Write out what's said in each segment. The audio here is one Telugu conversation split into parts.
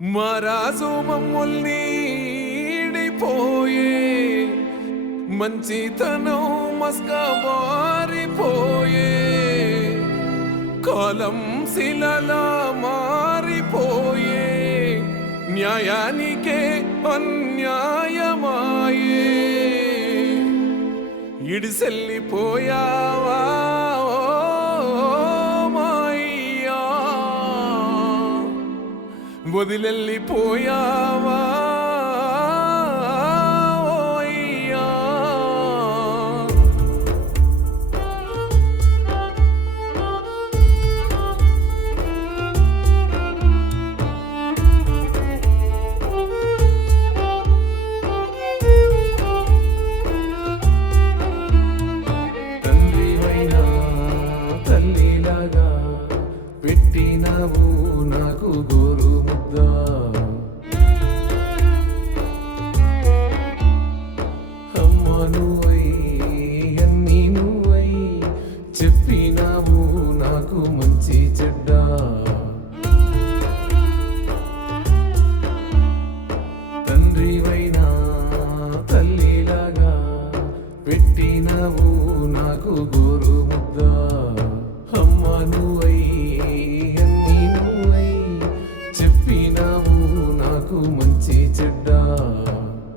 మరాజు మమ్ముల్ని ఈడిపోయే మంచితనం మస్కబారిపోయే కాలం శిలలా మారిపోయే న్యాయానికే అన్యాయమాయే ఇడిసెల్లిపోయావా వదిలెళ్ళిపోయావా ఓయ్యా తండ్రివైనా తల్లిలాగా పెట్టినావు నాకు గోరు ముద్ద అమ్మ నువ్వై అన్నీ నువ్వై చెప్పినావు నాకు మంచి చెడ్డ తండ్రివైనా తల్లిలాగా పెట్టినావు నాకు గోరు ముద్ద అమ్మ నువ్వై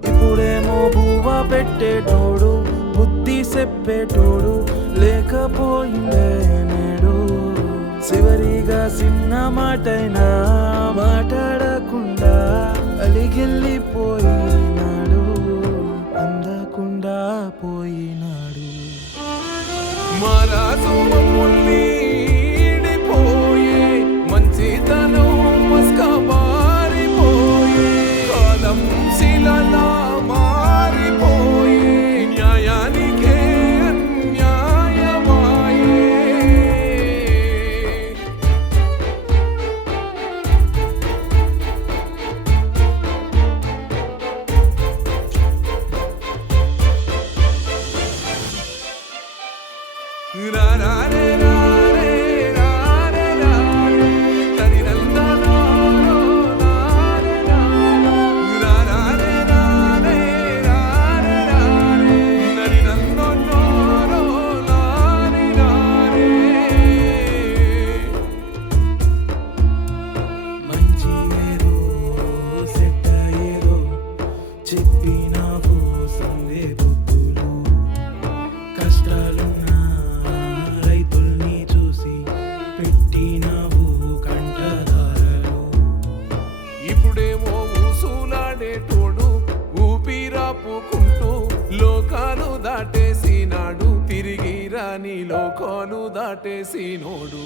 ఇప్పుడేమో బువ్వ పెట్టేటోడు బుద్ధి చెప్పేటోడు లేకపోయిందే నేడు చివరిగా చిన్న మాటైనా మాట్లాడకుండా అలిగిల్లిపోయినాడు అందకుండా పోయినాడు మరాజు మమ్ముల్ని ఈడిపోయే మంచితనం మస్కబారిపోయే కాలం శిలలా మారిపోయే న్యాయానికే అన్యాయమాయే రారే రారే రారే రారే తరినందనో రారే రారే రారే రారే రారే తరినందనో రారే రారే మంచి ఏదో సెట్ట ఏదో చెప్పినావు సందే బుద్ధులు కష్టాలున్నా రైతుల్ని చూసి పెట్టినావు కంటదారలు ఇప్పుడేమో ఊసులాడేటోడు ఊపిరాపుకుంటూ లోకాలు దాటేసినాడు తిరిగి రాని లోకాలు దాటేసినోడు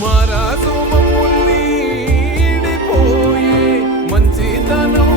మరాజు మమ్ముల్ని ఈడిపోయే మంచితనం